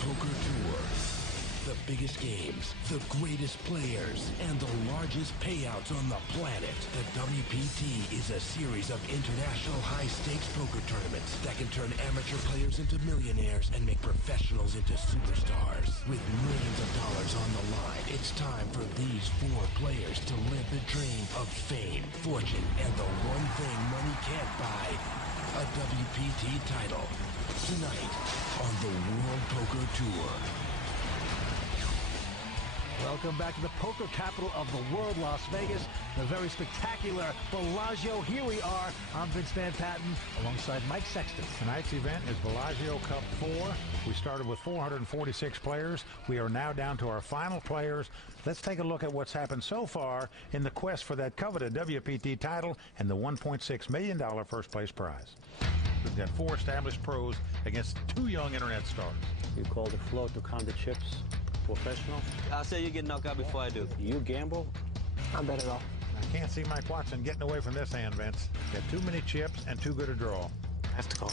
Poker Tour. The biggest games, the greatest players, and the largest payouts on the planet. The WPT is a series of international high-stakes poker tournaments that can turn amateur players into millionaires and make professionals into superstars. With millions of dollars on the line, it's time for these 4 players to live the dream of fame, fortune, and the one thing money can't buy, a WPT title. Tonight on the World Poker Tour. Welcome back to the poker capital of the world, Las Vegas, the very spectacular Bellagio. Here we are. I'm Vince Van Patten alongside Mike Sexton. Tonight's event is Bellagio Cup 4. We started with 446 players. We are now down to our final players. Let's take a look at what's happened so far in the quest for that coveted WPT title and the $1.6 million first place prize. We've got 4 established pros against 2 young internet stars. You call the floor to count the chips? Professional? I'll say you get knocked out before I do. You gamble? I bet it all. I can't see Mike Watson getting away from this hand, Vince. Got too many chips and too good a draw. Have to call.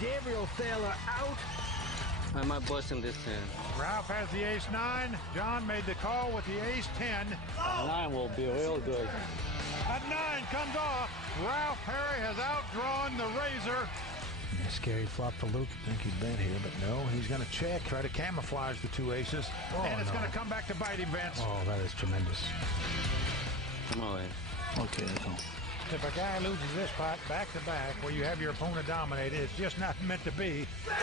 Gabriel Thaler out. I might bust in this hand. Ralph has the ace-9. John made the call with the ace-10. 9 will be real good. A 9 comes off. Ralph Perry has outdrawn the razor. A scary flop for Luke. I think he'd bet here, but no, he's going to check. Try to camouflage the 2 aces. And it's going to come back to bite him, Vince. Oh, that is tremendous. Come on, Okay, let's go. If a guy loses this pot back-to-back where you have your opponent dominated, it's just not meant to be. The 3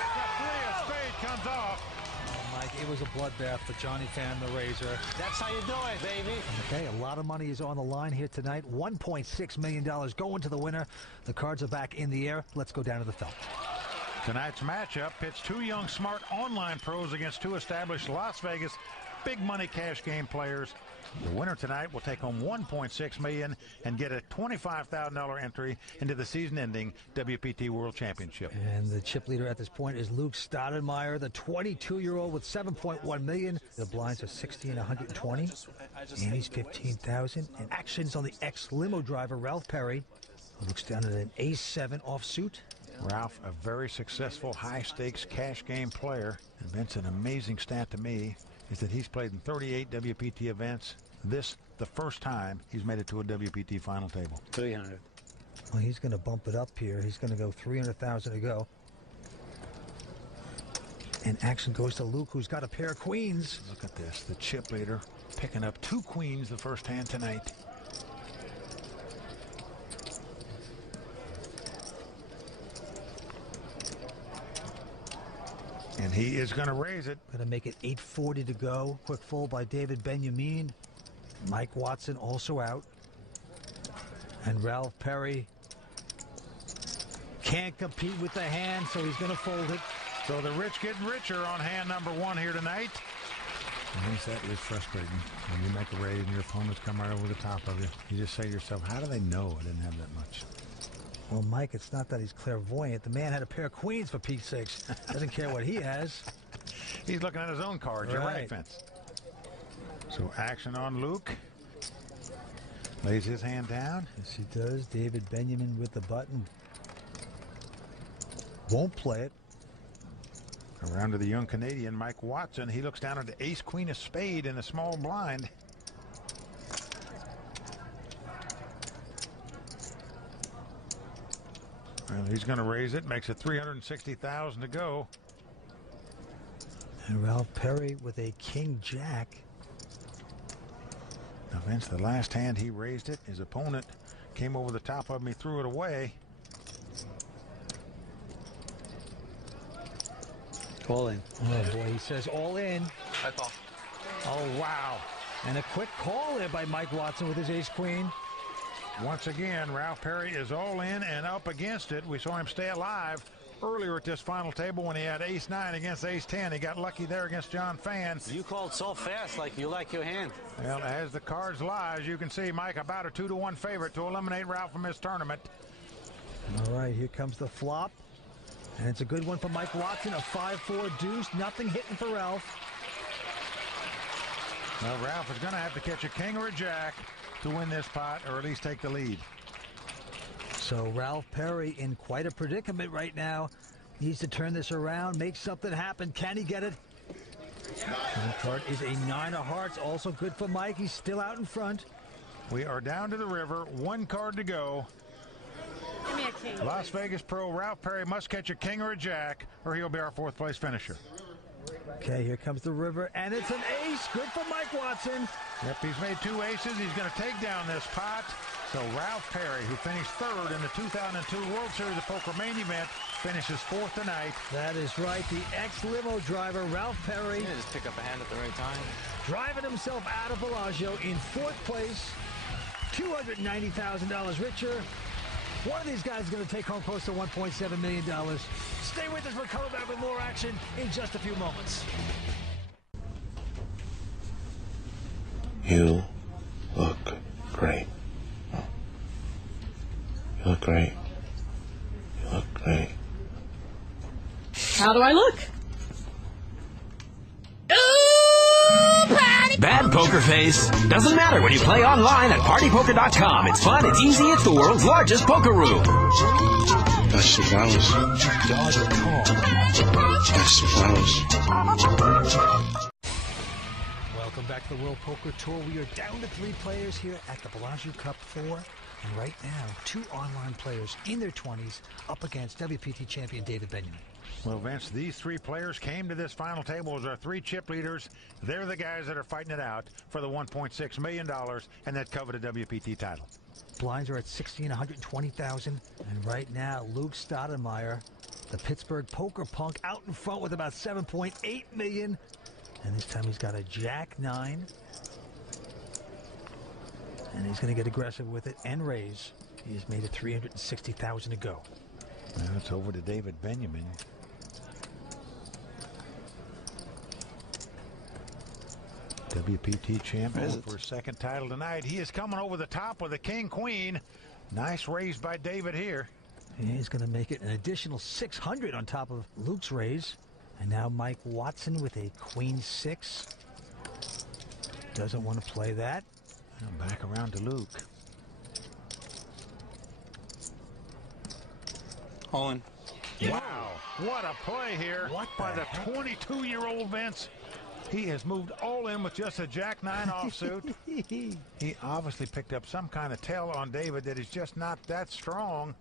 of spades comes off. Oh, Mike, it was a bloodbath for Johnny Fan, the Razor. That's how you do it, baby. Okay, a lot of money is on the line here tonight. $1.6 million going to the winner. The cards are back in the air. Let's go down to the felt. Tonight's matchup pits 2 young, smart online pros against 2 established Las Vegas big money cash game players. The winner tonight will take home $1.6 million and get a $25,000 entry into the season-ending WPT World Championship. And the chip leader at this point is Luke Stoudemire, the 22-year-old with $7.1 million. The blinds are 60 and 120, and he's 15,000. And actions on the ex-limo driver Ralph Perry, who looks down at an ace-7 offsuit. Ralph, a very successful high-stakes cash game player. And Vince, an amazing stat to me is that he's played in 38 WPT events. This, the first time he's made it to a WPT final table. 300. Well, he's going to bump it up here. He's going to go 300,000 to go. And action goes to Luke, who's got a pair of queens. Look at this, the chip leader picking up 2 queens the first hand tonight. And he is going to raise it. Going to make it 840 to go. Quick fold by David Benjamin. Mike Watson also out. And Ralph Perry can't compete with the hand, so he's going to fold it. So the rich getting richer on hand number 1 here tonight. And that is frustrating. When you make a raise and your opponents come right over the top of you, you just say to yourself, how do they know I didn't have that much? Well, Mike, it's not that he's clairvoyant. The man had a pair of queens for Pete's sakes. Doesn't care what he has. He's looking at his own cards. You're right, Vince. So action on Luke. Lays his hand down. Yes, he does. David Benjamin with the button. Won't play it. Around to the young Canadian, Mike Watson. He looks down at the ace-queen of spade in a small blind. Well, he's going to raise it. Makes it $360,000 to go. And Ralph Perry with a king-jack. Now, Vince, the last hand he raised it, his opponent came over the top of me, threw it away. All in. Oh, boy, he says all in. I call. Oh, wow. And a quick call there by Mike Watson with his ace-queen. Once again, Ralph Perry is all in and up against it. We saw him stay alive earlier at this final table when he had ace-9 against ace-10. He got lucky there against John Fan. You called so fast, like you like your hand. Well, as the cards lie, as you can see, Mike, about a 2-to-1 favorite to eliminate Ralph from his tournament. All right, here comes the flop. And it's a good one for Mike Watson, a 5-4 deuce. Nothing hitting for Ralph. Well, Ralph is going to have to catch a king or a jack to win this pot, or at least take the lead. So Ralph Perry in quite a predicament right now. Needs to turn this around, make something happen. Can he get it? One card is a 9 of hearts, also good for Mike. He's still out in front. We are down to the river, 1 card to go. Give me a king. Las Vegas pro Ralph Perry must catch a king or a jack, or he'll be our 4th place finisher. Okay, here comes the river, and it's an ace. Good for Mike Watson. Yep, he's made 2 aces. He's going to take down this pot. So Ralph Perry, who finished 3rd in the 2002 World Series of Poker main event, finishes 4th tonight. That is right. The ex-limo driver, Ralph Perry, Yeah, just pick up a hand at the right time. driving himself out of Bellagio in 4th place, $290,000 richer. One of these guys is going to take home close to $1.7 million. Stay with us. We're coming back with more action in just a few moments. You look great. You look great. You look great. How do I look? Bad poker face. Doesn't matter when you play online at partypoker.com. It's fun, it's easy, it's the world's largest poker room. That's the flowers. That's the flowers. Welcome back to the World Poker Tour. We are down to 3 players here at the Bellagio Cup 4. And right now, 2 online players in their 20s up against WPT champion David Benjamin. Well, Vince, these 3 players came to this final table as our 3 chip leaders. They're the guys that are fighting it out for the $1.6 million and that coveted WPT title. Blinds are at 60 and 120,000. And right now, Luke Stoudemire, the Pittsburgh poker punk, out in front with about 7.8 million. And this time he's got a Jack 9. And he's going to get aggressive with it and raise. He has made it 360,000 to go. Now it's over to David Benjamin. WPT champ for his 2nd title tonight. He is coming over the top with a king-queen. Nice raise by David here. He's going to make it an additional 600 on top of Luke's raise. And now Mike Watson with a queen 6. Doesn't want to play that. And back around to Luke. All in. Wow, what a play here by the 22-year-old Vince. He has moved all in with just a Jack 9 offsuit. He obviously picked up some kind of tell on David that he's just not that strong.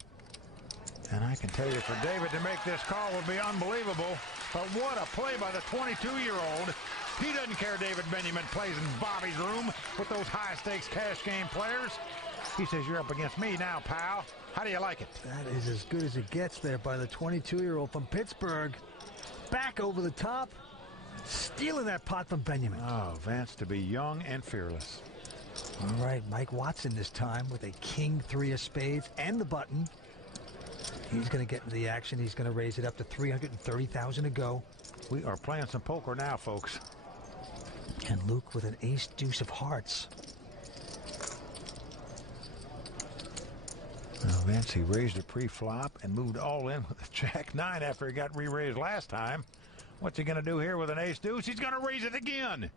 And I can tell you, for David to make this call would be unbelievable. But what a play by the 22-year-old. He doesn't care David Benjamin plays in Bobby's room with those high-stakes cash game players. He says, you're up against me now, pal. How do you like it? That is as good as it gets there by the 22-year-old from Pittsburgh. Back over the top, stealing that pot from Benjamin. Oh, Vance to be young and fearless. All right, Mike Watson this time with a king 3 of spades and the button. He's going to get into the action. He's going to raise it up to 330,000 to go. We are playing some poker now, folks. And Luke with an ace deuce of hearts. Well, Vince, he raised a pre-flop and moved all in with a Jack 9 after he got re-raised last time. What's he going to do here with an ace deuce? He's going to raise it again.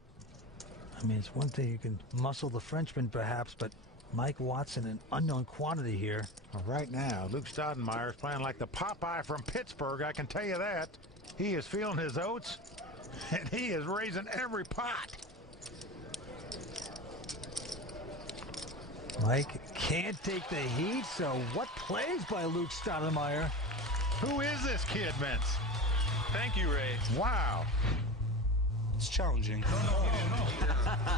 I mean, it's one thing you can muscle the Frenchman perhaps, but Mike Watson, an unknown quantity here. Well, right now, Luke Stoudemire is playing like the Popeye from Pittsburgh, I can tell you that. He is feeling his oats, and he is raising every pot. Mike can't take the heat, so what plays by Luke Stoudemire? Who is this kid, Vince? Thank you, Ray. Wow. It's challenging.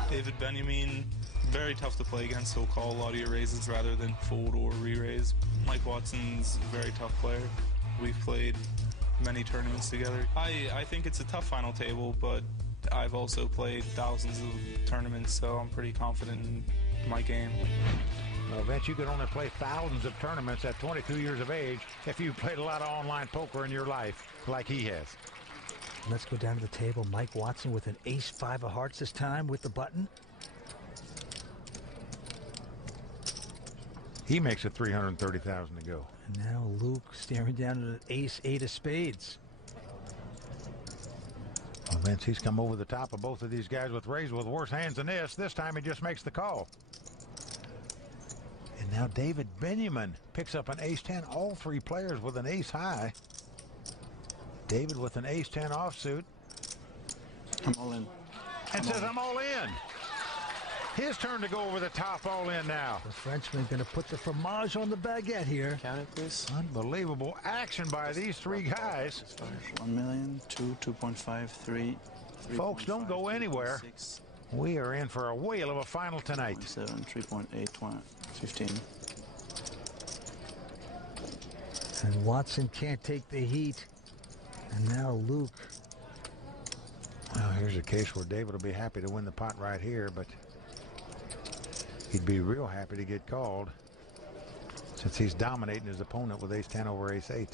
David Benjamin, very tough to play against. He'll call a lot of your raises rather than fold or re-raise. Mike Watson's a very tough player. We've played many tournaments together. I think it's a tough final table, but I've also played thousands of tournaments, so I'm pretty confident in my game. Well, Vince, you can only play thousands of tournaments at 22 years of age if you've played a lot of online poker in your life like he has. Let's go down to the table. Mike Watson with an ace 5 of hearts this time with the button. He makes it 330,000 to go. And now Luke staring down at an ace 8 of spades. Well, Vince, he's come over the top of both of these guys with raises with worse hands than this. This time he just makes the call. And now David Benjamin picks up an ace 10. All 3 players with an ace high. David with an ace-10 offsuit. I'm all in. And says, I'm all in. His turn to go over the top, all in now. The Frenchman going to put the fromage on the baguette here. Count it, please. Unbelievable action by these three guys. 1 million, 2, 2.5, 3. Folks, don't go anywhere. 6, We are in for a whale of a final tonight. 7, 3.8, 20, 15. And Watson can't take the heat. And now Luke. Well, here's a case where David will be happy to win the pot right here, but he'd be real happy to get called since he's dominating his opponent with ace-10 over ace-8.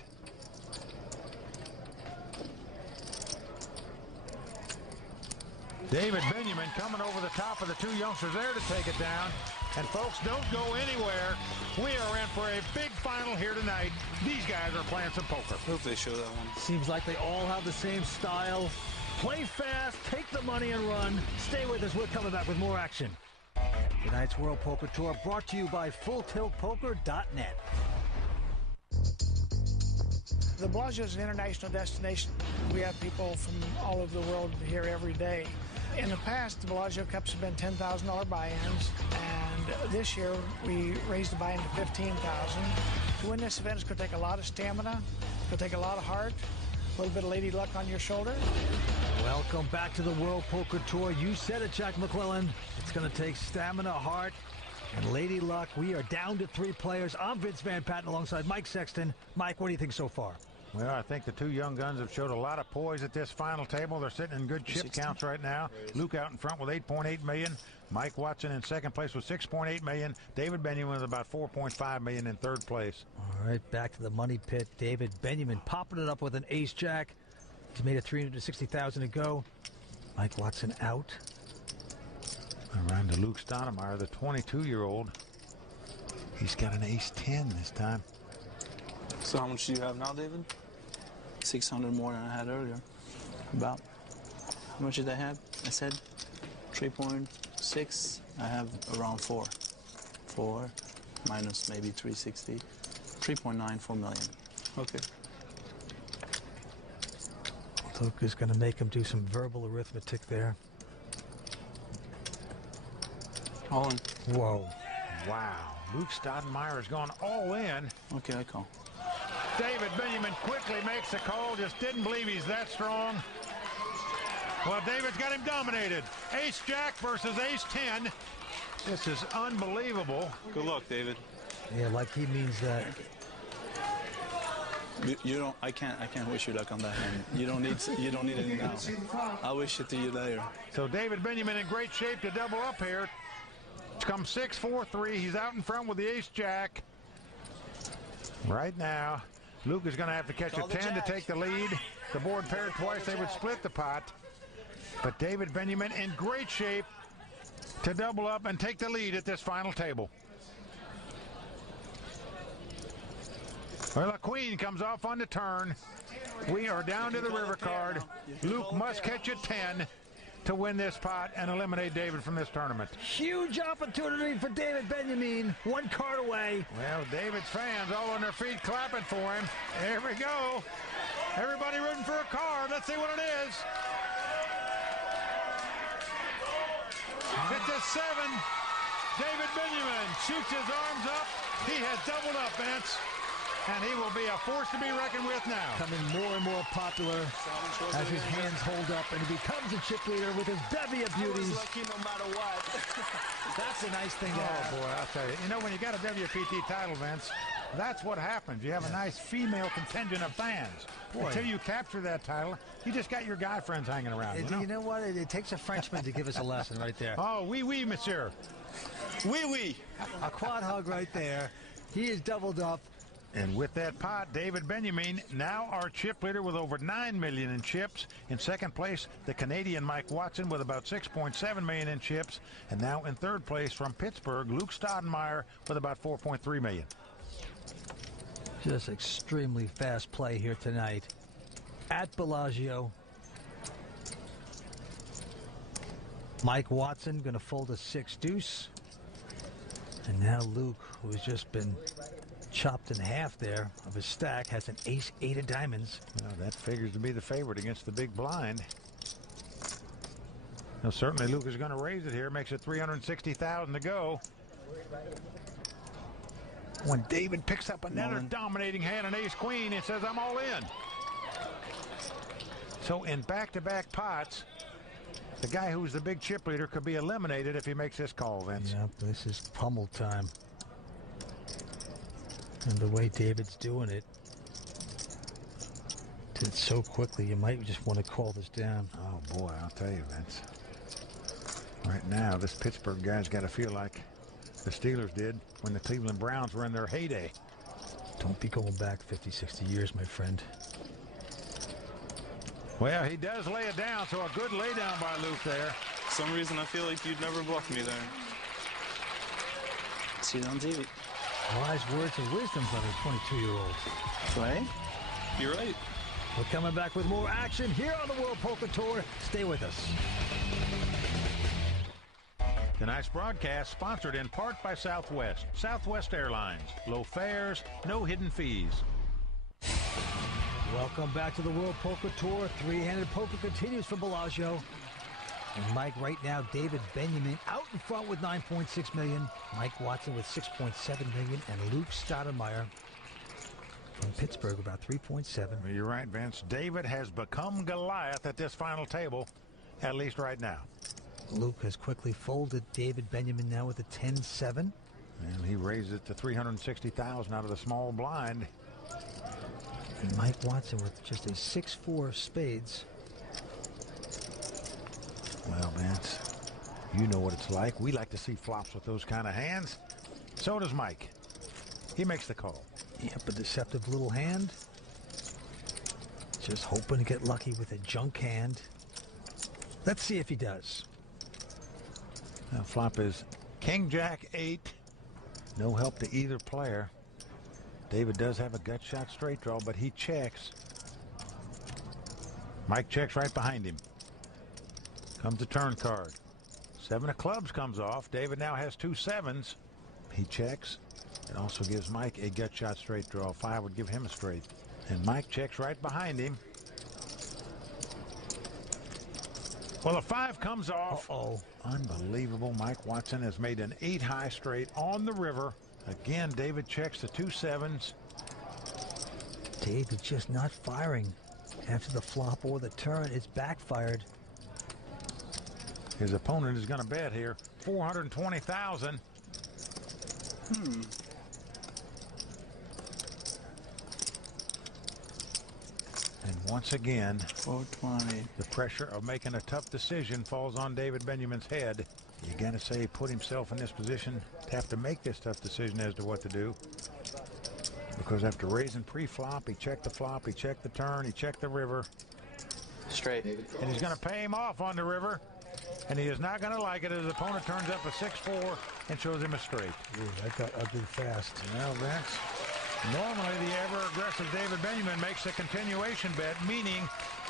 David Benjamin coming over the top of the two youngsters there to take it down. And folks, don't go anywhere. We are in for a big final here tonight. These guys are playing some poker. Hope they show that one. Seems like they all have the same style. Play fast, take the money and run. Stay with us. We're coming back with more action. Tonight's World Poker Tour brought to you by FullTiltPoker.net. The Bellagio is an international destination. We have people from all over the world here every day. In the past, the Bellagio Cups have been $10,000 buy-ins, and this year we raised the buy-in to $15,000. To win this event, it's going to take a lot of stamina, it's going to take a lot of heart, a little bit of lady luck on your shoulder. Welcome back to the World Poker Tour. You said it, Jack McClellan. It's going to take stamina, heart, and lady luck. We are down to 3 players. I'm Vince Van Patten alongside Mike Sexton. Mike, what do you think so far? Well, I think the two young guns have showed a lot of poise at this final table. They're sitting in good chip counts right now. Luke out in front with 8.8 million. Mike Watson in second place with 6.8 million. David Benjamin with about 4.5 million in third place. All right, back to the money pit. David Benjamin popping it up with an ace-jack. He's made it 360,000 to go. Mike Watson out. Around to Luke Stoudemire, the 22-year-old. He's got an ace-10 this time. So how much do you have now, David? 600 more than I had earlier. About. How much did I have? I said 3.6. I have around 4. 4 minus maybe 360. 3.9, 4 million. Okay. Luke is going to make him do some verbal arithmetic there. All in. Whoa. Wow. Luke Stoudemire has gone all in. Okay, I call. David Benjamin quickly makes the call. Just didn't believe he's that strong. Well, David's got him dominated. Ace-Jack versus Ace-10. This is unbelievable. Good luck, David. Yeah, like he means that. You don't. I can't wish you luck on that hand. You don't need it now. I'll wish it to you later. So David Benjamin in great shape to double up here. Comes 6-4-3. He's out in front with the ace-jack. Right now, Luke is going to have to catch a 10 to take the lead. The board paired twice. They would split the pot. But David Benjamin in great shape to double up and take the lead at this final table. Well, a queen comes off on the turn. We are down to the river card. Luke must catch a 10 to win this pot and eliminate David from this tournament. Huge opportunity for David Benjamin. 1 card away. Well, David's fans all on their feet clapping for him. Here we go. Everybody rooting for a card. Let's see what it is. It's a 7. David Benjamin shoots his arms up. He has doubled up, Vince. And he will be a force to be reckoned with now. Becoming more and more popular as his hands hold up, and he becomes a chip leader with his bevy of beauties. Lucky no matter what. That's a nice thing to have. Oh, boy, I'll tell you. You know, when you got a WPT title, Vince, that's what happens. You have a nice female contingent of fans. Boy. Until you capture that title, you just got your guy friends hanging around. You know what? It takes a Frenchman to give us a lesson right there. Oh, oui, oui, monsieur. Oui, oui. A quad hug right there. He is doubled up. And with that pot, David Benjamin, now our chip leader with over 9 million in chips. In second place, the Canadian Mike Watson with about 6.7 million in chips. And now in third place from Pittsburgh, Luke Stoudemire with about 4.3 million. Just extremely fast play here tonight at Bellagio. Mike Watson going to fold a 6 deuce. And now Luke, who has just been chopped in half there of his stack, has an ace-8 of diamonds. Well, that figures to be the favorite against the big blind. Now, certainly Luke is going to raise it here. Makes it 360,000 to go. When David picks up another dominating hand, an ace-queen, and says, I'm all in. So in back-to-back pots, the guy who's the big chip leader could be eliminated if he makes this call, Vince. Yep, this is pummel time. And the way David's doing it, did it so quickly, you might just want to call this down. Oh, boy, I'll tell you, Vince. Right now, this Pittsburgh guy's got to feel like the Steelers did when the Cleveland Browns were in their heyday. Don't be going back 50, 60 years, my friend. Well, he does lay it down, so a good lay down by Luke there. For some reason, I feel like you'd never bluff me there. See it on TV. Wise words of wisdom from a 22-year-old. Right? You're right. We're coming back with more action here on the World Poker Tour. Stay with us. Tonight's broadcast sponsored in part by Southwest. Southwest Airlines. Low fares, no hidden fees. Welcome back to the World Poker Tour. Three-handed poker continues for Bellagio. And Mike right now, David Benjamin out in front with 9.6 million. Mike Watson with 6.7 million. And Luke Stoudemire from Pittsburgh about 3.7. Well, you're right, Vince. David has become Goliath at this final table, at least right now. Luke has quickly folded David Benjamin now with a 10-7. And he raised it to 360,000 out of the small blind. And Mike Watson with just a 6-4 spades. Well, Vince, you know what it's like. We like to see flops with those kind of hands. So does Mike. He makes the call. Yep, a deceptive little hand. Just hoping to get lucky with a junk hand. Let's see if he does. Now, flop is King Jack 8. No help to either player. David does have a gut shot straight draw, but he checks. Mike checks right behind him. Comes the turn card. 7 of clubs comes off. David now has 2 sevens. He checks. It also gives Mike a gut shot straight draw. 5 would give him a straight. And Mike checks right behind him. Well, a 5 comes off. Uh-oh. Unbelievable. Mike Watson has made an 8 high straight on the river. Again, David checks the 2 sevens. David just not firing. After the flop or the turn, it's backfired. His opponent is going to bet here 420,000. And once again, 420. the pressure of making a tough decision falls on David Benjamin's head. You got to say he put himself in this position to have to make this tough decision as to what to do. Because after raising pre-flop, he checked the flop, he checked the turn, he checked the river. Straight. And he's going to pay him off on the river. And he is not going to like it as his opponent turns up a 6-4 and shows him a straight. Ooh, that got ugly fast. Well, Vince, normally the ever-aggressive David Benjamin makes a continuation bet, meaning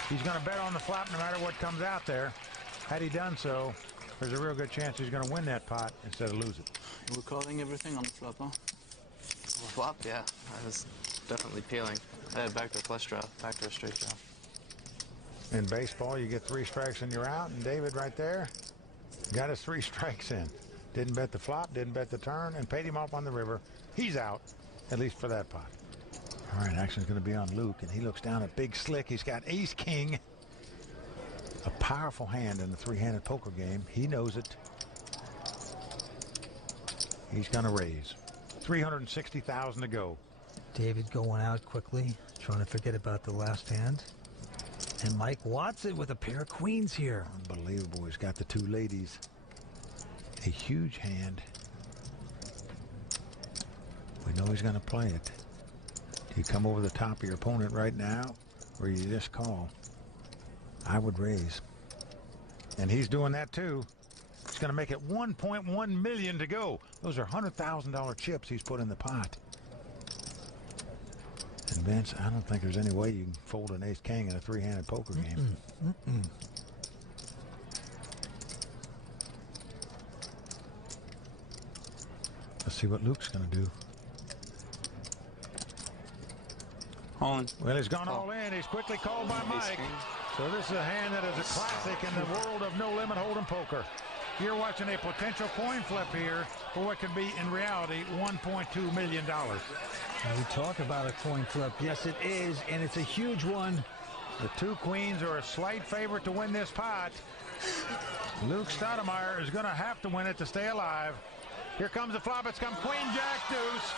he's going to bet on the flop no matter what comes out there. Had he done so, there's a real good chance he's going to win that pot instead of lose it. We're calling everything on the flop, huh? Flop, yeah. I was definitely peeling. I had backdoor flush draw, backdoor straight draw. In baseball, you get 3 strikes and you're out, and David right there got his 3 strikes in. Didn't bet the flop, didn't bet the turn, and paid him off on the river. He's out, at least for that pot. All right, action's going to be on Luke, and he looks down at Big Slick. He's got ace-king, a powerful hand in the three-handed poker game. He knows it. He's going to raise. 360,000 to go. David going out quickly, trying to forget about the last hand. And Mike Watson with a pair of queens here. Unbelievable. He's got the 2 ladies. A huge hand. We know he's going to play it. Do you come over the top of your opponent right now, or you just call? I would raise. And he's doing that too. He's going to make it 1.1 million to go. Those are $100,000 chips he's put in the pot. And Vince, I don't think there's any way you can fold an ace-king in a three-handed poker game. Let's see what Luke's going to do. All in. Well, he's gone all in. He's quickly called by Mike. So this is a hand that is a classic in the world of no-limit hold'em poker. You're watching a potential coin flip here for what could be, in reality, $1.2 million. We talk about a coin flip. Yes, it is, and it's a huge one. The two queens are a slight favorite to win this pot. Luke Stoudemire is going to have to win it to stay alive. Here comes the flop. It's come Queen, Jack, Deuce.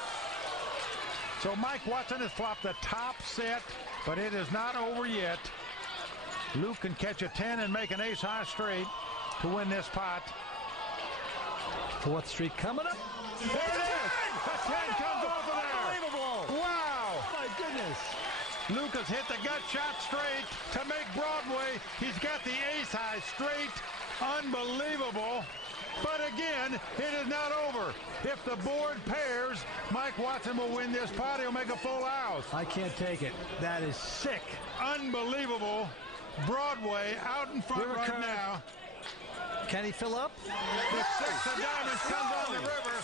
So Mike Watson has flopped the top set, but it is not over yet. Luke can catch a 10 and make an ace-high straight to win this pot. Fourth street coming up. There it is! The 10 comes off of there! Unbelievable! Wow! My goodness! Luke has hit the gut shot straight to make Broadway. He's got the ace-high straight. Unbelievable. But again, it is not over. If the board pairs, Mike Watson will win this pot. He'll make a full house. I can't take it. That is sick. Unbelievable. Broadway out in front right now. Can he fill up? The 6 of diamonds comes on the river.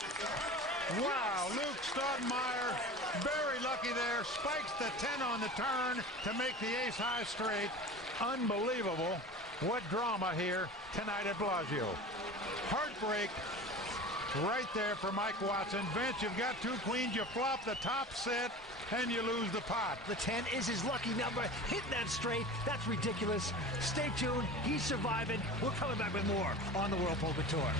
Wow, Luke Stoudemire, very lucky there. Spikes the 10 on the turn to make the ace-high straight. Unbelievable. What drama here tonight at Bellagio. Heartbreak right there for Mike Watson. Vince, you've got two queens. You flop the top set, and you lose the pot. The 10 is his lucky number. Hitting that straight, that's ridiculous. Stay tuned. He's surviving. We're coming back with more on the World Poker Tour.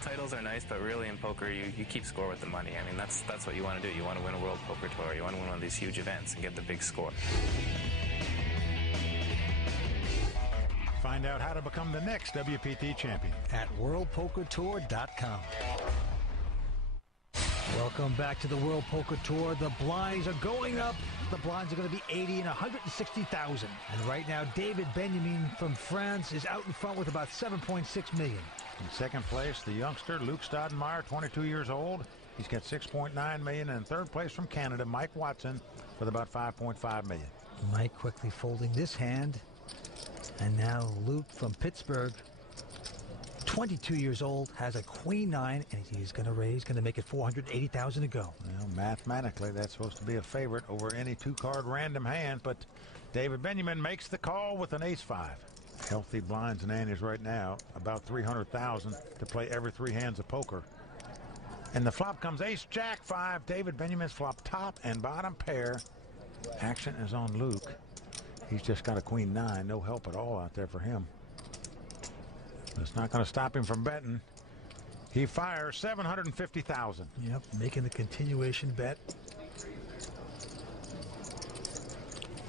Titles are nice, but really in poker, you keep score with the money. I mean, that's what you want to do. You want to win a World Poker Tour. You want to win one of these huge events and get the big score. Find out how to become the next WPT champion at WorldPokerTour.com. Welcome back to the World Poker Tour. The blinds are going up. The blinds are going to be 80 and 160,000. And right now, David Benjamin from France is out in front with about 7.6 million. In second place, the youngster Luke Stoudemire, 22 years old. He's got 6.9 million. And in third place from Canada, Mike Watson with about 5.5 million. Mike quickly folding this hand. And now Luke from Pittsburgh, 22 years old, has a queen 9, and he's going to raise, going to make it 480,000 to go. Well, mathematically, that's supposed to be a favorite over any two-card random hand, but David Benjamin makes the call with an ace-5. Healthy blinds and antes right now, about 300,000 to play every three hands of poker. And the flop comes ace-jack 5. David Benjamin's flop top and bottom pair. Action is on Luke. He's just got a queen 9. No help at all out there for him. It's not going to stop him from betting. He fires 750,000. Yep, making the continuation bet.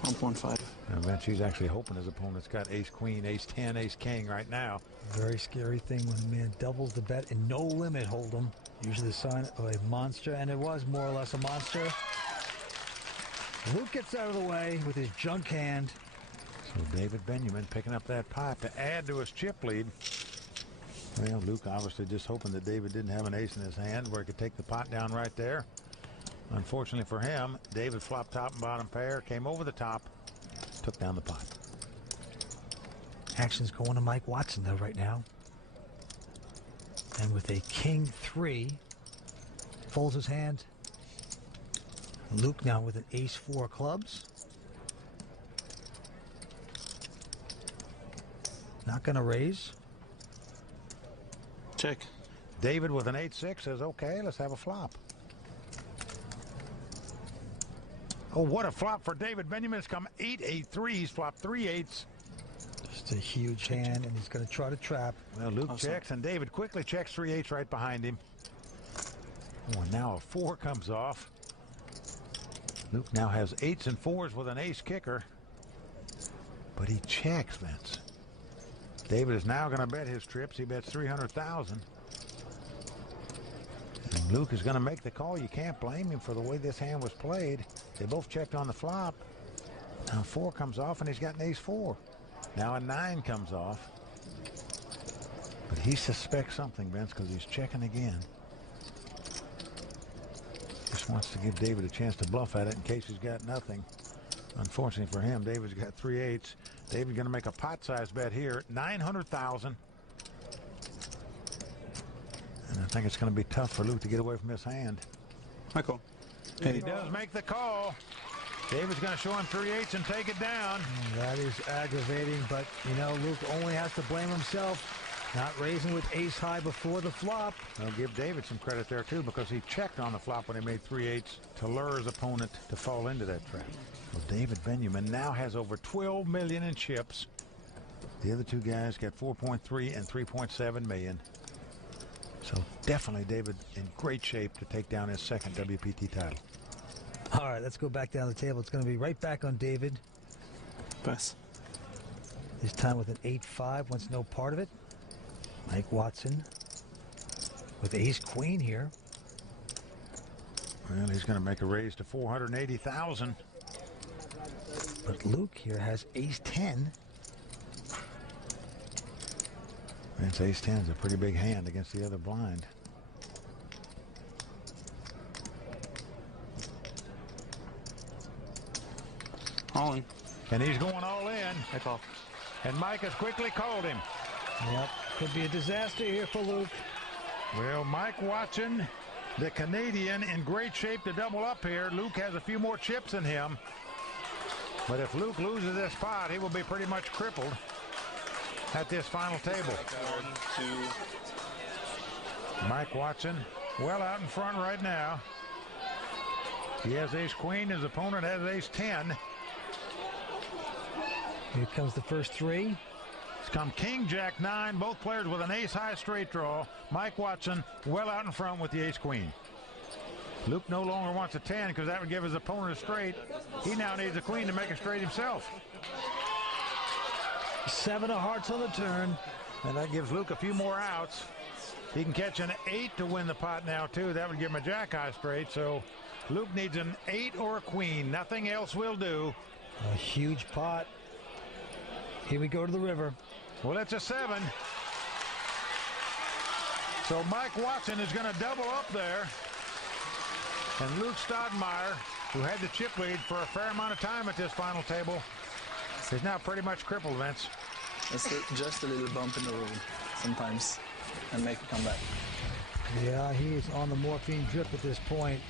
1.5. And Vince, he's actually hoping his opponent's got ace-queen, ace-10, ace-king right now. Very scary thing when a man doubles the bet in no limit hold'em. Usually the sign of a monster, and it was more or less a monster. Luke gets out of the way with his junk hand. So David Benjamin picking up that pot to add to his chip lead. Well, Luke obviously just hoping that David didn't have an ace in his hand where he could take the pot down right there. Unfortunately for him, David flopped top and bottom pair, came over the top, took down the pot. Action's going to Mike Watson, though, right now. And with a king 3, folds his hand. Luke now with an ace 4 clubs. Not going to raise. Check. David with an 8-6 says, okay, let's have a flop. Oh, what a flop for David Benjamin. It's come 8-8-3. He's flopped 3 8s. Just a huge hand, and he's going to try to trap. Well, Luke checks, and David quickly checks 3 8s right behind him. Oh, and now a 4 comes off. Luke now has 8s and 4s with an ace kicker. But he checks, Vince. David is now going to bet his trips. He bets 300,000. And Luke is going to make the call. You can't blame him for the way this hand was played. They both checked on the flop. Now 4 comes off, and he's got an ace 4. Now a 9 comes off. But he suspects something, Vince, because he's checking again. Just wants to give David a chance to bluff at it in case he's got nothing. Unfortunately for him, David's got 3 8s. David's going to make a pot-sized bet here, 900,000. And I think it's going to be tough for Luke to get away from this hand. Michael. And he does make the call. David's going to show him 3/8 and take it down. That is aggravating, but, you know, Luke only has to blame himself. Not raising with ace high before the flop. I'll give David some credit there, too, because he checked on the flop when he made 3/8 to lure his opponent to fall into that trap. Well, David Benjamin now has over 12 million in chips. The other two guys got 4.3 and 3.7 million. So definitely David in great shape to take down his second WPT title. All right, let's go back down the table. It's going to be right back on David. Pass. This time with an 8-5, wants no part of it. Mike Watson with ace-queen here. Well, he's going to make a raise to 480,000. But Luke here has ace-10. That's ace-10 is a pretty big hand against the other blind. All in. And he's going all in. Heck off. And Mike has quickly called him. Yep, could be a disaster here for Luke. Well, Mike Watson, the Canadian, in great shape to double up here. Luke has a few more chips than him. But if Luke loses this pot, he will be pretty much crippled at this final table. Mike Watson well out in front right now. He has ace-queen. His opponent has ace-10. Here comes the first three. It's come king, jack, 9. Both players with an ace-high straight draw. Mike Watson well out in front with the ace-queen. Luke no longer wants a 10 because that would give his opponent a straight. He now needs a queen to make a straight himself. 7 of hearts on the turn. And that gives Luke a few more outs. He can catch an 8 to win the pot now, too. That would give him a jack-high straight. So Luke needs an 8 or a queen. Nothing else will do. A huge pot. Here we go to the river. Well, it's a 7. So Mike Watson is going to double up there. And Luke Stoudemire, who had the chip lead for a fair amount of time at this final table, is now pretty much crippled, Vince. It's just a little bump in the road sometimes and make it come back. Yeah, he is on the morphine drip at this point.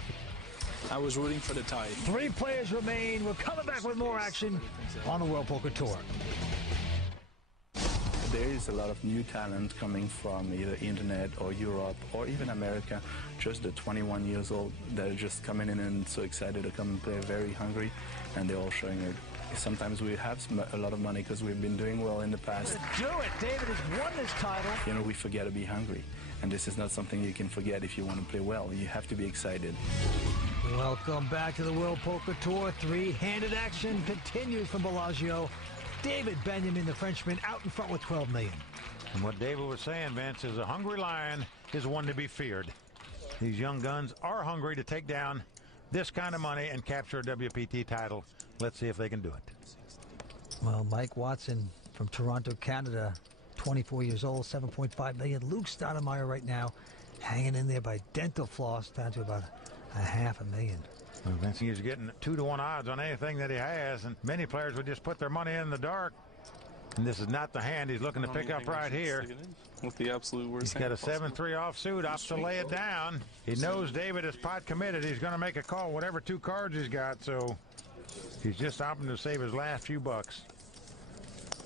I was rooting for the tie. 3 players remain. We're coming back with more action on the World Poker Tour. There is a lot of new talent coming from either internet or Europe or even America. Just the 21 years old that are just coming in and so excited to come and play, very hungry, and they're all showing it. Sometimes we have a lot of money because we've been doing well in the past. Let's do it. David has won this title. You know, we forget to be hungry, and this is not something you can forget if you want to play well. You have to be excited. Welcome back to the World Poker Tour. 3-handed action continues from Bellagio. David Benjamin, the Frenchman, out in front with 12 million. And what David was saying, Vince, is a hungry lion is one to be feared. These young guns are hungry to take down this kind of money and capture a WPT title. Let's see if they can do it. Well, Mike Watson from Toronto, Canada, 24 years old, 7.5 million. Luke Stoudemire right now hanging in there by dental floss, down to about a $500,000. Well, Vince, he's getting 2-to-1 odds on anything that he has, and many players would just put their money in the dark. And this is not the hand he's looking to pick up right here. With the absolute worst. He's got a 7-3 offsuit, opts to lay it down. He knows David is pot committed. He's going to make a call, whatever 2 cards he's got, so he's just opting to save his last few bucks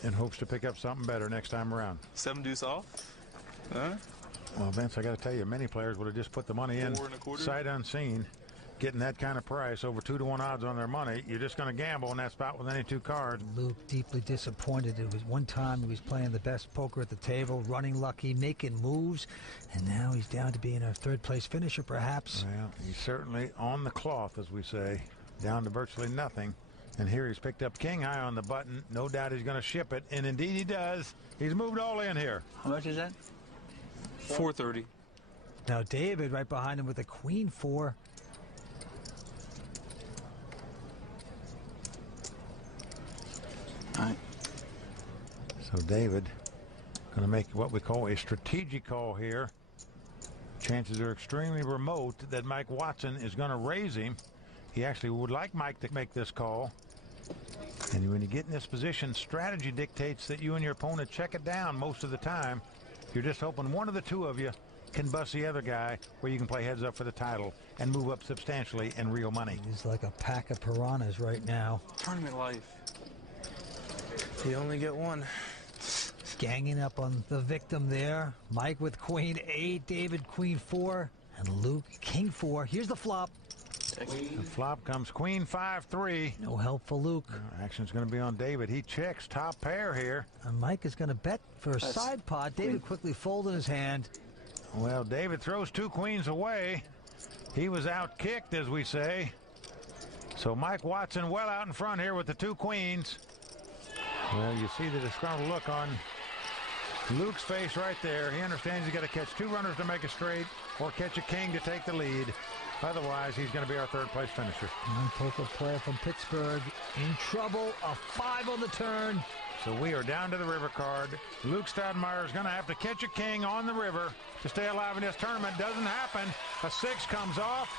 and hopes to pick up something better next time around. 7 deuce off? Huh? Well, Vince, I got to tell you, many players would have just put the money in sight unseen. Getting that kind of price, over 2-to-1 odds on their money, you're just going to gamble in that spot with any 2 cards. Luke deeply disappointed. It was one time he was playing the best poker at the table, running lucky, making moves, and now he's down to being a 3rd-place finisher, perhaps. Well, he's certainly on the cloth, as we say, down to virtually nothing. And here he's picked up king high on the button. No doubt he's going to ship it, and indeed he does. He's moved all in here. How much is that? 430. Now David right behind him with a queen 4. All right. So David going to make what we call a strategic call here. Chances are extremely remote that Mike Watson is going to raise him. He actually would like Mike to make this call. And when you get in this position, strategy dictates that you and your opponent check it down most of the time. You're just hoping one of the 2 of you can bust the other guy where you can play heads up for the title and move up substantially in real money. He's like a pack of piranhas right now. Tournament life. You only get one. Ganging up on the victim there. Mike with Queen 8, David Queen 4, and Luke King 4. Here's the flop. The flop comes Queen 5-3. No help for Luke. Action's going to be on David. He checks top pair here. And Mike is going to bet for a side pot. David quickly folding his hand. Well, David throws 2 queens away. He was out-kicked, as we say. So Mike Watson well out in front here with the 2 queens. Well, you see the disgruntled look on Luke's face right there. He understands he's got to catch 2 runners to make a straight or catch a king to take the lead. Otherwise, he's going to be our third-place finisher. Non-poker player from Pittsburgh in trouble. A 5 on the turn. So we are down to the river card. Luke Stoudemire is going to have to catch a king on the river to stay alive in this tournament. Doesn't happen. A 6 comes off.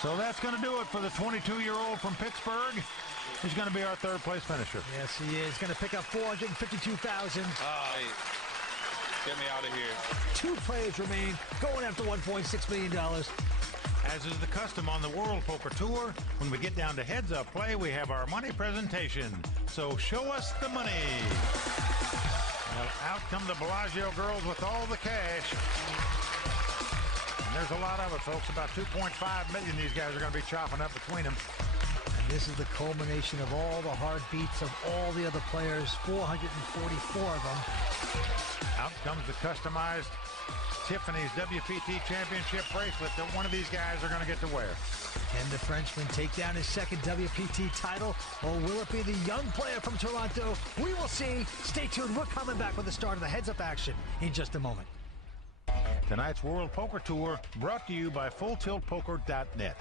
So that's going to do it for the 22-year-old from Pittsburgh. He's going to be our third-place finisher. Yes, he is. Going to pick up $452,000. Get me out of here. 2 players remain, going after $1.6 million. As is the custom on the World Poker Tour, when we get down to heads-up play, we have our money presentation. So show us the money. Well, out come the Bellagio girls with all the cash. And there's a lot of it, folks. About $2.5 million these guys are going to be chopping up between them. And this is the culmination of all the heartbeats of all the other players, 444 of them. Out comes the customized Tiffany's WPT Championship bracelet that one of these guys are going to get to wear. Can the Frenchman take down his second WPT title, or will it be the young player from Toronto? We will see. Stay tuned. We're coming back with the start of the heads-up action in just a moment. Tonight's World Poker Tour brought to you by FullTiltPoker.net.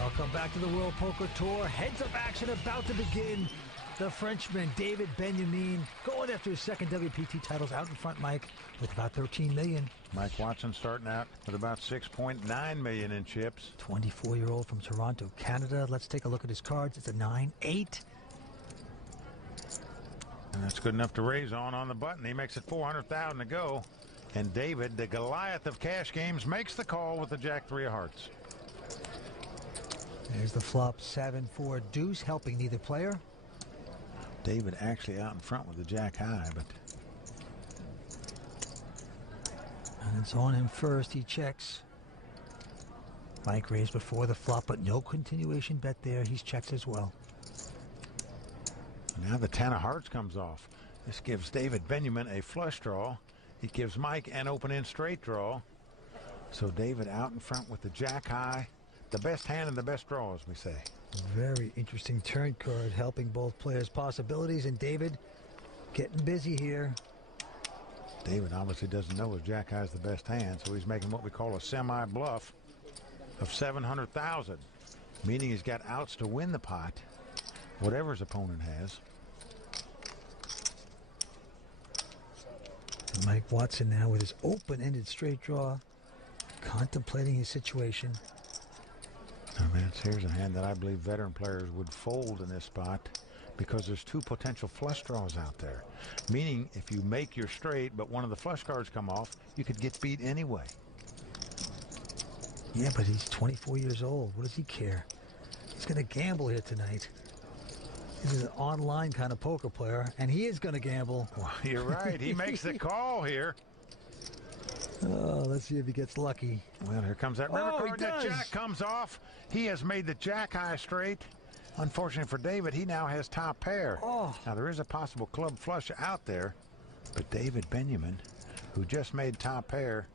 Welcome back to the World Poker Tour. Heads-up action about to begin. The Frenchman, David Benjamin, going after his second WPT titles, out in front, Mike, with about $13 million. Mike Watson starting out with about $6.9 million in chips. 24-year-old from Toronto, Canada. Let's take a look at his cards. It's a 9-8. And that's good enough to raise on the button. He makes it $400,000 to go. And David, the Goliath of cash games, makes the call with the Jack-3 of hearts. There's the flop, 7-4 deuce, helping neither player. David actually out in front with the jack high, but and it's on him first. He checks. Mike raised before the flop, but no continuation bet there. He's checked as well. Now the 10 of hearts comes off. This gives David Benjamin a flush draw. It gives Mike an open-end straight draw. So David out in front with the jack high. The best hand and the best draw, as we say. Very interesting turn card, helping both players' possibilities, and David getting busy here. David obviously doesn't know his jack high is the best hand, so he's making what we call a semi-bluff of $700,000, meaning he's got outs to win the pot, whatever his opponent has. Mike Watson now with his open-ended straight draw, contemplating his situation. Now, Vince, here's a hand that I believe veteran players would fold in this spot because there's 2 potential flush draws out there. Meaning, if you make your straight, but one of the flush cards come off, you could get beat anyway. Yeah, but he's 24 years old. What does he care? He's going to gamble here tonight. He's an online kind of poker player, and he is going to gamble. Well, you're right. He makes the call here. Oh, let's see if he gets lucky. Well, here comes that river card. That jack comes off. He has made the jack high straight. Unfortunately for David, he now has top pair. Oh. Now, there is a possible club flush out there, but David Benjamin, who just made top pair,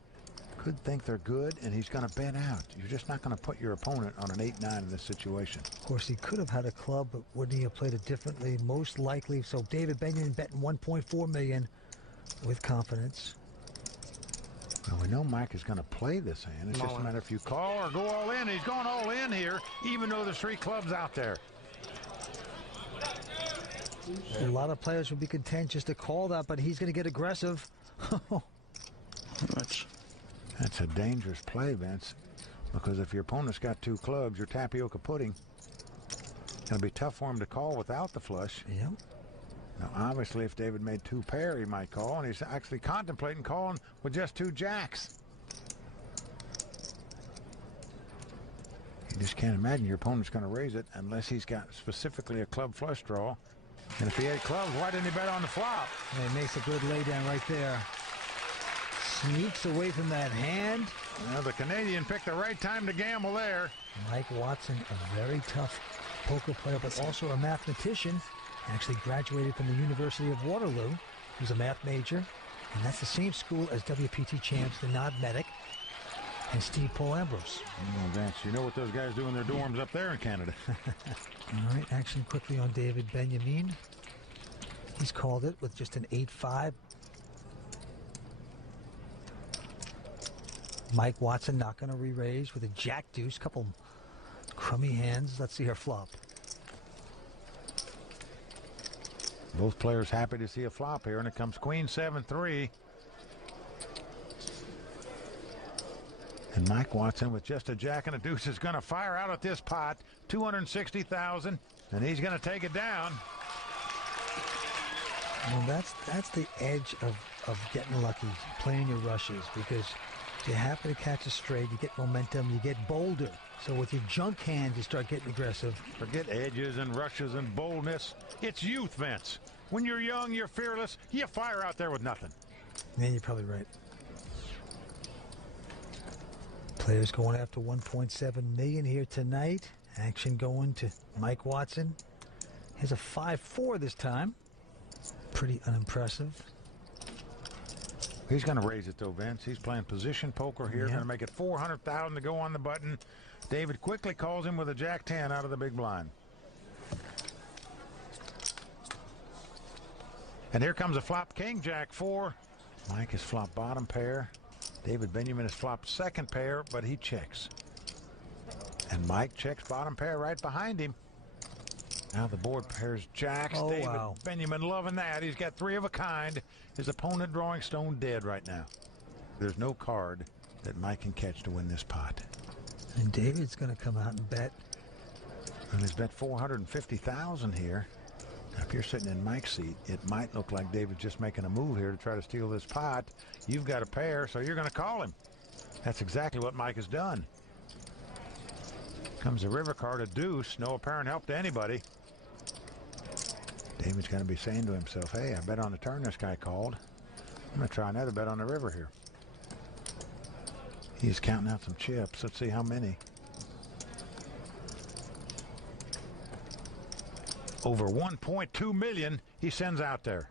could think they're good, and he's going to bet out. You're just not going to put your opponent on an 8-9 in this situation. Of course, he could have had a club, but wouldn't he have played it differently? Most likely. So David Benjamin betting $1.4 million with confidence. Well, we know Mike is going to play this hand. It's just a matter if you call or go all in. He's going all in here, even though there's 3 clubs out there. A lot of players would be content just to call that, but he's going to get aggressive. That's a dangerous play, Vince, because if your opponent's got 2 clubs, your tapioca pudding, it's going to be tough for him to call without the flush. Yep. Now, obviously, if David made 2 pair, he might call, and he's actually contemplating calling with just 2 jacks. You just can't imagine your opponent's going to raise it unless he's got specifically a club flush draw. And if he had clubs, why didn't he bet on the flop? And he makes a good lay down right there. Sneaks away from that hand. Well, the Canadian picked the right time to gamble there. Mike Watson, a very tough poker player, but also a mathematician. Actually graduated from the University of Waterloo. He was a math major. And that's the same school as WPT champs, the Nod Medic, and Steve Paul Ambrose. Vance, you know what those guys do in their dorms up there in Canada. All right, action quickly on David Benjamin. He's called it with just an 8-5. Mike Watson not going to re-raise with a jack deuce. Couple crummy hands. Let's see her flop. Both players happy to see a flop here, and it comes queen 7-3. And Mike Watson with just a jack and a deuce is going to fire out at this pot. 260,000, and he's going to take it down. Well, that's the edge of getting lucky, playing your rushes, because if you happen to catch a straight, you get momentum, you get bolder. So with your junk hand, you start getting aggressive. Forget edges and rushes and boldness. It's youth, Vince. When you're young, you're fearless. You fire out there with nothing. Yeah, you're probably right. Players going after 1.7 million here tonight. Action going to Mike Watson. Here's a 5-4 this time. Pretty unimpressive. He's going to raise it though, Vince. He's playing position poker here. Going to make it 400,000 to go on the button. David quickly calls him with a jack 10 out of the big blind. And here comes a flop king, jack 4. Mike has flopped bottom pair. David Benjamin has flopped second pair, but he checks. And Mike checks bottom pair right behind him. Now the board pairs jacks. Oh, David wow. Benjamin loving that. He's got 3 of a kind. His opponent drawing stone dead right now. There's no card that Mike can catch to win this pot. And David's going to come out and bet. Well, he's bet 450,000 here. Now, if you're sitting in Mike's seat, it might look like David's just making a move here to try to steal this pot. You've got a pair, so you're going to call him. That's exactly what Mike has done. Comes the river card, a deuce. No apparent help to anybody. David's going to be saying to himself, hey, I bet on the turn this guy called. I'm going to try another bet on the river here. He's counting out some chips. Let's see how many. Over 1.2 million he sends out there.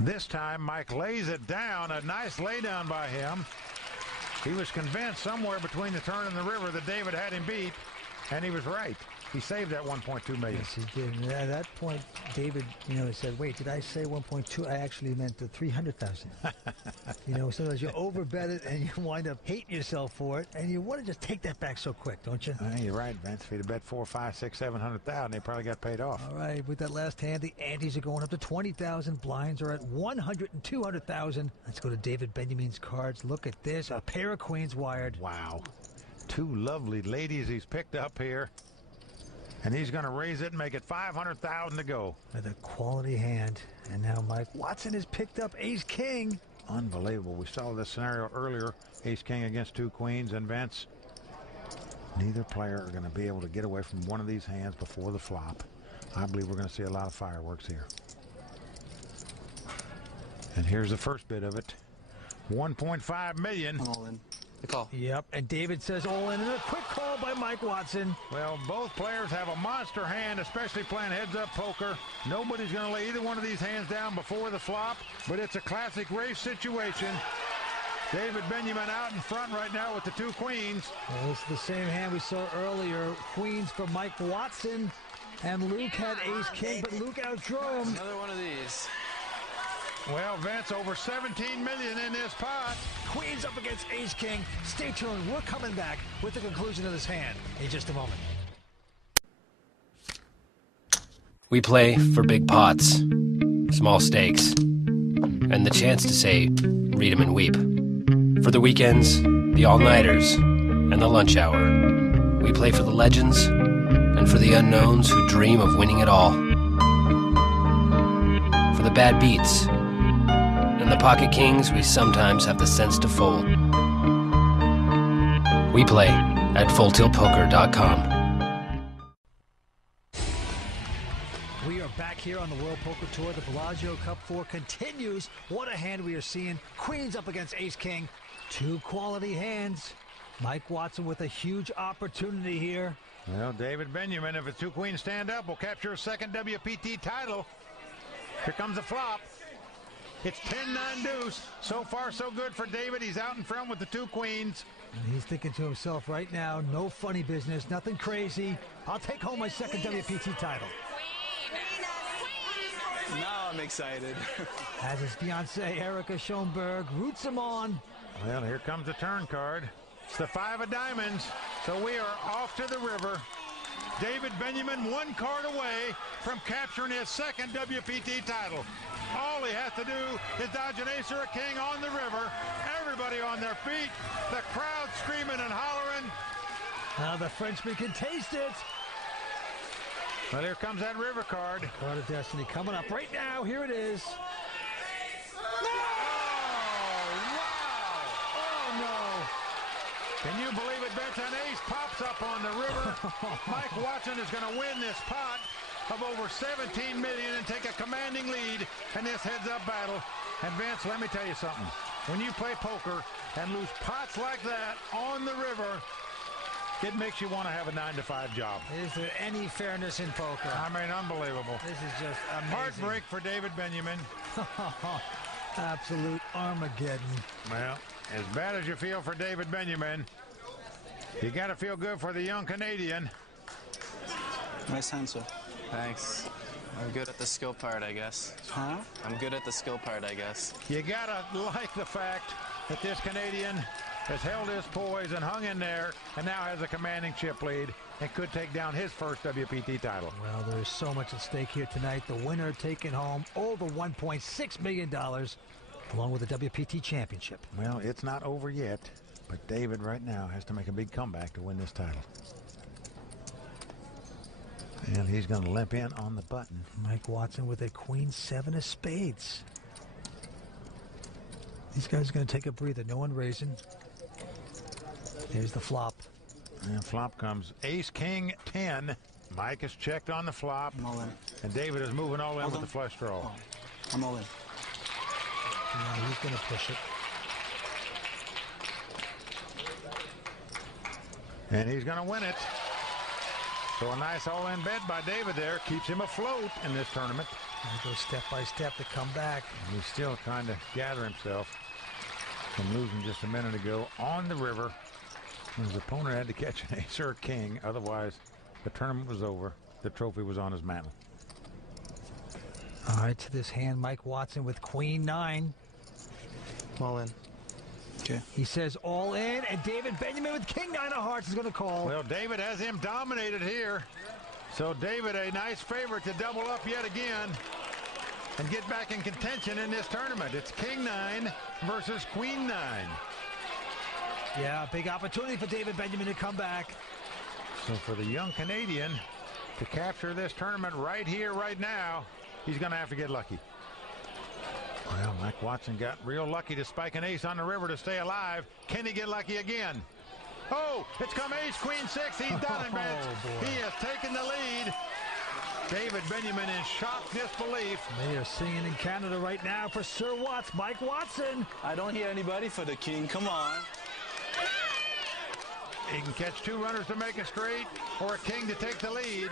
This time Mike lays it down. A nice laydown by him. He was convinced somewhere between the turn and the river that David had him beat, and he was right. He saved that 1.2 million. Yes, he did. And at that point, David, he said, wait, did I say 1.2? I actually meant the 300,000. Sometimes you overbet it and you wind up hating yourself for it, and you want to just take that back so quick, don't you? You're right, Vince. If he'd have bet 4, 5, 6, 700,000, they probably got paid off. All right, with that last hand, the antes are going up to 20,000. Blinds are at 100 and 200,000. Let's go to David Benjamin's cards. Look at this. A pair of queens wired. Wow. 2 lovely ladies he's picked up here. And he's going to raise it and make it 500,000 to go. With a quality hand. And now Mike Watson has picked up ace-king. Unbelievable. We saw this scenario earlier. Ace-king against 2 queens. And Vince, neither player are going to be able to get away from one of these hands before the flop. I believe we're going to see a lot of fireworks here. And here's the first bit of it. 1.5 million. All in. The call. Yep, and David says all in, and a quick call by Mike Watson. Well, both players have a monster hand, especially playing heads-up poker. Nobody's going to lay either one of these hands down before the flop, but it's a classic race situation. David Benjamin out in front right now with the 2 queens. Well, this is the same hand we saw earlier. Queens for Mike Watson, and Luke had ace-king, but Luke outdrew him. Another one of these. Well, Vince, over 17 million in this pot. Queens up against ace-king. Stay tuned. We're coming back with the conclusion of this hand in just a moment. We play for big pots, small stakes, and the chance to say, read 'em and weep. For the weekends, the all-nighters, and the lunch hour. We play for the legends and and for the unknowns who dream of winning it all. For the bad beats and the pocket kings we sometimes have the sense to fold. We play at FullTiltPoker.com. We are back here on the World Poker Tour. The Bellagio Cup 4 continues. What a hand we are seeing. Queens up against Ace-King. Two quality hands. Mike Watson with a huge opportunity here. Well, David Benjamin, if it's two queens stand up, will capture a second WPT title. Here comes the flop. It's 10-9 deuce. So far, so good for David. He's out in front with the two queens. And he's thinking to himself right now, no funny business, nothing crazy. I'll take home my second WPT title. Now I'm excited. As his fiancée, Erica Schoenberg, roots him on. Well, here comes the turn card. It's the 5 of diamonds. So we are off to the river. David Benjamin 1 card away from capturing his second WPT title. All he has to do is dodge an ace or a king on the river. Everybody on their feet. The crowd screaming and hollering. Now the Frenchman can taste it. Well, here comes that river card. Card of Destiny coming up right now. Here it is. Oh, wow. Oh, no. Can you believe it, Vince? An ace pops up on the river. Mike Watson is going to win this pot of over $17 million and take a commanding lead in this heads-up battle. And Vince, let me tell you something. When you play poker and lose pots like that on the river, it makes you want to have a 9-to-5 job. Is there any fairness in poker? I mean, unbelievable. This is just amazing. Heartbreak for David Benjamin. Absolute Armageddon. Well, as bad as you feel for David Benjamin, you got to feel good for the young Canadian. Nice hand, sir. Thanks. I'm good at the skill part, I guess. Huh? I'm good at the skill part, I guess. You got to like the fact that this Canadian has held his poise and hung in there and now has a commanding chip lead and could take down his first WPT title. Well, there's so much at stake here tonight. The winner taking home over $1.6 million along with the WPT championship. Well, it's not over yet, but David right now has to make a big comeback to win this title. And he's going to limp in on the button. Mike Watson with a queen 7 of spades. These guys are going to take a breather. No one raising. Here's the flop. And flop comes ace, king, 10. Mike is checked on the flop. I'm all in. And David is moving all in with the flush draw. Oh, I'm all in. Yeah, he's going to push it. And he's going to win it. So a nice all-in bet by David there keeps him afloat in this tournament. He goes step by step to come back. And he's still trying to gather himself from losing just a minute ago on the river. His opponent had to catch an ace or a king. Otherwise, the tournament was over. The trophy was on his mantle. All right, to this hand, Mike Watson with queen 9. All in. Okay. He says all in, and David Benjamin with king 9 of hearts is going to call. Well, David has him dominated here. So David, a nice favorite to double up yet again and get back in contention in this tournament. It's king 9 versus queen 9. Yeah, big opportunity for David Benjamin to come back. So for the young Canadian to capture this tournament right here, right now, he's going to have to get lucky. Well, Mike Watson got real lucky to spike an ace on the river to stay alive. Can he get lucky again? Oh, it's come ace, queen 6. He's done it, man. He has taken the lead. David Benjamin in shock disbelief. They are singing in Canada right now for Sir Watts, Mike Watson. I don't hear anybody for the king. Come on. He can catch 2 runners to make it straight or a king to take the lead.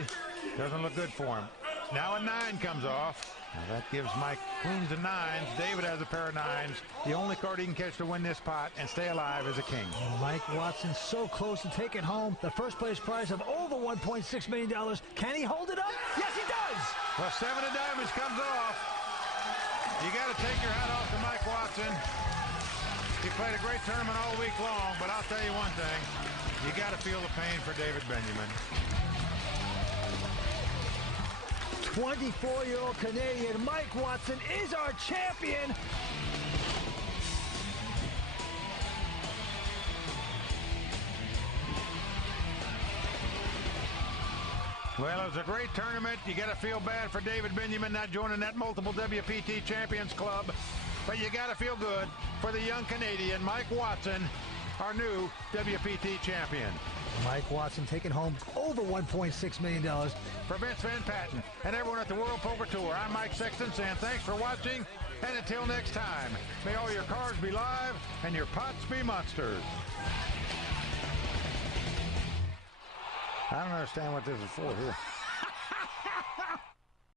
Doesn't look good for him. Now a 9 comes off. Now that gives Mike queens and 9s. David has a pair of 9s. The only card he can catch to win this pot and stay alive is a king. Mike Watson so close to taking home the first place prize of over $1.6 million. Can he hold it up? Yes, he does. Well, 7 of diamonds comes off. You got to take your hat off to Mike Watson. He played a great tournament all week long, but I'll tell you one thing. You got to feel the pain for David Benjamin. 24-year-old Canadian Mike Watson is our champion. Well, it was a great tournament. You got to feel bad for David Benjamin not joining that multiple WPT Champions Club. But you got to feel good for the young Canadian, Mike Watson, our new WPT champion. Mike Watson taking home over $1.6 million. For Vince Van Patten and everyone at the World Poker Tour, I'm Mike Sexton saying thanks for watching. And until next time, may all your cards be live and your pots be monsters. I don't understand what this is for here.